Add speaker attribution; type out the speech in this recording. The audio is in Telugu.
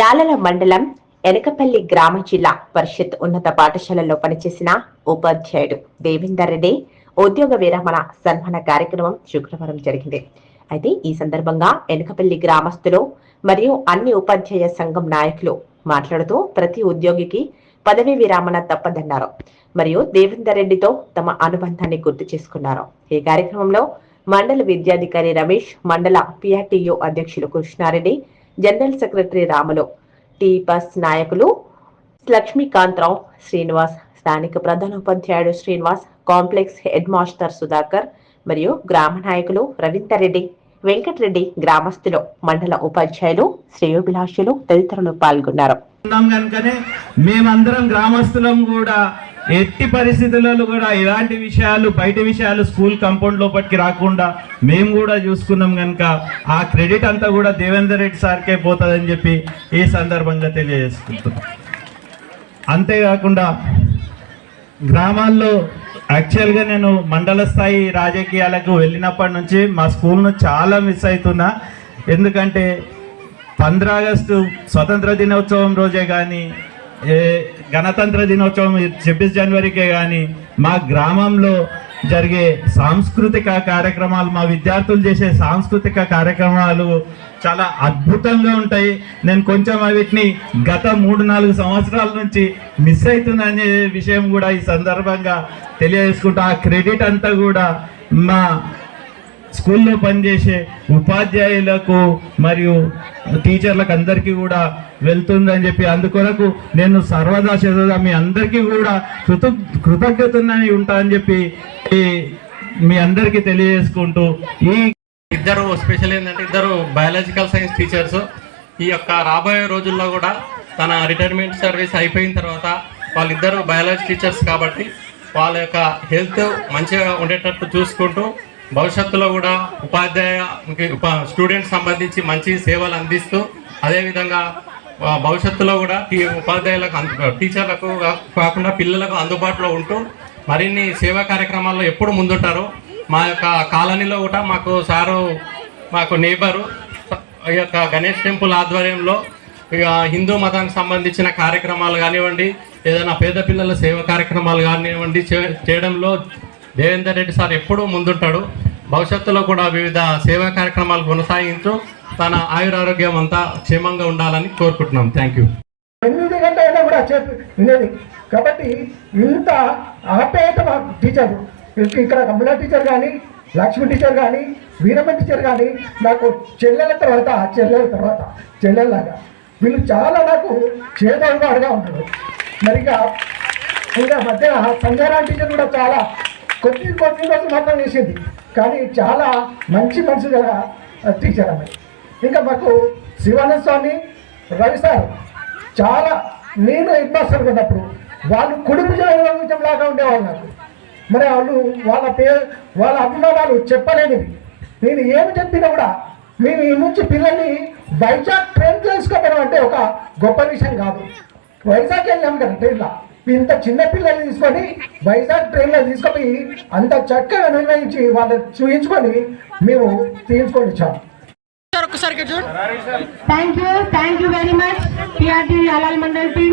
Speaker 1: యాలల మండలం ఎనకపల్లి గ్రామ జిల్లా పరిషత్ ఉన్నత పాఠశాలలో పనిచేసిన ఉపాధ్యాయుడు దేవేందర్ రెడ్డి ఉద్యోగ విరమణ సన్మాన కార్యక్రమం శుక్రవారం జరిగింది. అయితే ఈ సందర్భంగా ఎనకపల్లి గ్రామస్తులు మరియు అన్ని ఉపాధ్యాయ సంఘం నాయకులు మాట్లాడుతూ ప్రతి ఉద్యోగికి పదవీ విరామణ తప్పదన్నారు. మరియు దేవేందర్ రెడ్డితో తమ అనుబంధాన్ని గుర్తు చేసుకున్నారు. ఈ కార్యక్రమంలో మండల విద్యాధికారి రమేష్ మండల పిఆర్టీయు అధ్యక్షులు కృష్ణారెడ్డి జనరల్ సెక్రటరీ రాములు టీపస్ నాయకులు లక్ష్మీకాంతరావు శ్రీనివాస్ స్థానిక ప్రధానోపాధ్యాయుడు Srinivas complex head master Sudhakar మరియు గ్రామ నాయకులు రవీందర్ రెడ్డి వెంకటరెడ్డి గ్రామస్తులు మండల ఉపాధ్యాయులు శ్రేయోభిలాషులు తదితరులు పాల్గొన్నారు.
Speaker 2: మేమందరం గ్రామస్తులం కూడా ఎట్టి పరిస్థితులలో కూడా ఎలాంటి విషయాలు బయట విషయాలు స్కూల్ కంపౌండ్ లోపలికి రాకుండా మేము కూడా చూసుకున్నాం కనుక ఆ క్రెడిట్ అంతా కూడా దేవేందర్ రెడ్డి సార్కే పోతుందని చెప్పి ఈ సందర్భంగా తెలియజేసుకుంటున్నాం. అంతేకాకుండా గ్రామాల్లో యాక్చువల్గా నేను మండల స్థాయి రాజకీయాలకు వెళ్ళినప్పటి నుంచి మా స్కూల్ను చాలా మిస్ అవుతున్నా. ఎందుకంటే పంద్రాగస్టు స్వతంత్ర దినోత్సవం రోజే కానీ గణతంత్ర దినోత్సవం ఛబ్బీస్ జనవరికే కానీ మా గ్రామంలో జరిగే సాంస్కృతిక కార్యక్రమాలు మా విద్యార్థులు చేసే సాంస్కృతిక కార్యక్రమాలు చాలా అద్భుతంగా ఉంటాయి. నేను కొంచెం వీటిని గత మూడు నాలుగు సంవత్సరాల నుంచి మిస్ అవుతుందనే విషయం కూడా ఈ సందర్భంగా తెలియజేసుకుంటా. ఆ క్రెడిట్ అంతా కూడా మా స్కూల్లో పనిచేసే ఉపాధ్యాయులకు మరియు టీచర్లకు అందరికీ కూడా వెళ్తుందని చెప్పి అందుకొరకు నేను సర్వదా చదువుదా మీ అందరికీ కూడా కృత కృతజ్ఞతనని ఉంటా అని చెప్పి మీ అందరికీ తెలియజేసుకుంటూ ఈ
Speaker 3: ఇద్దరు స్పెషల్ ఏంటంటే ఇద్దరు బయాలజికల్ సైన్స్ టీచర్స్. ఈ యొక్క రాబోయే రోజుల్లో కూడా తన రిటైర్మెంట్ సర్వీస్ అయిపోయిన తర్వాత వాళ్ళిద్దరు బయాలజీ టీచర్స్ కాబట్టి వాళ్ళ యొక్క హెల్త్ మంచిగా ఉండేటట్టు చూసుకుంటూ భవిష్యత్తులో కూడా ఉపాధ్యాయ ఉప స్టూడెంట్స్ సంబంధించి మంచి సేవలు అందిస్తూ అదేవిధంగా భవిష్యత్తులో కూడా ఉపాధ్యాయులకు టీచర్లకు కాకుండా పిల్లలకు అందుబాటులో ఉంటూ మరిన్ని సేవా కార్యక్రమాల్లో ఎప్పుడు ముందుంటారు మా యొక్క కాలనీలో కూడా మాకు సారు మాకు నేబరు ఈ యొక్క గణేష్ టెంపుల్ ఆధ్వర్యంలో ఇక హిందూ మతానికి సంబంధించిన కార్యక్రమాలు కానివ్వండి ఏదైనా పేద పిల్లల సేవ కార్యక్రమాలు కానివ్వండి చే- చేయడంలో దేవేందర్ రెడ్డి సార్ ఎప్పుడూ ముందుంటాడు. భవిష్యత్తులో కూడా వివిధ సేవా కార్యక్రమాలు కొనసాగించు. తన ఆయురారోగ్యం అంతా క్షేమంగా ఉండాలని కోరుకుంటున్నాం. థ్యాంక్ యూ
Speaker 4: ఎనిమిది గంటలైనా కూడా చెప్పి కాబట్టి ఇంత ఆప్యాయత టీచర్. ఇక్కడ కమలా టీచర్ కానీ లక్ష్మి టీచర్ కానీ వీరమ్మ టీచర్ కానీ నాకు చెల్లెల తర్వాత చెల్లెల తర్వాత చెల్లెల్లాగా. వీళ్ళు చాలా నాకు చేదోడుగా ఉంటారు మరి ఇంకా మధ్య సంధ్యారాయణ టీచర్ కూడా చాలా కొద్ది కొద్ది రోజులు మాత్రం చేసేది. కానీ చాలా మంచి మనసుగా టీచర్ అమ్మాయి. ఇంకా మాకు శివానంద స్వామి రవి సార్ చాలా నేను హెడ్ మాస్టర్ ఉన్నప్పుడు వాళ్ళు కుటుంబ లాగా ఉండేవాళ్ళు నాకు. మరి వాళ్ళు వాళ్ళ పేరు వాళ్ళ అభిమానాలు చెప్పలేనివి. నేను ఏమి చెప్పినా కూడా మేము ఈ నుంచి పిల్లల్ని వైజాగ్ ట్రైన్ చేసుకోవడం అంటే ఒక గొప్ప విషయం కాదు. వైజాగ్ వెళ్ళాము కదా ట్రైన్లో. ఇంత చిన్న పిల్లల్ని తీసుకొని వైజాగ్ ట్రైన్లో తీసుకొని అంత చక్కగా నిర్వహించి వాళ్ళని చూపించుకొని మేము తీయించుకొని ఇచ్చాము
Speaker 5: Thank you, thank you very much, PRT Halal Mandal team.